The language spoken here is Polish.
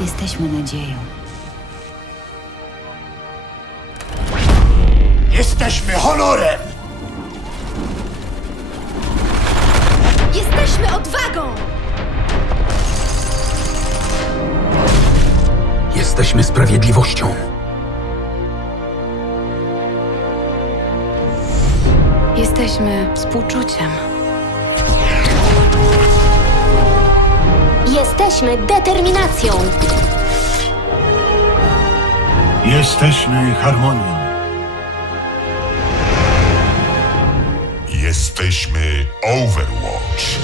Jesteśmy nadzieją. Jesteśmy honorem! Jesteśmy odwagą! Jesteśmy sprawiedliwością. Jesteśmy współczuciem. Jesteśmy determinacją. Jesteśmy harmonią. Jesteśmy Overwatch.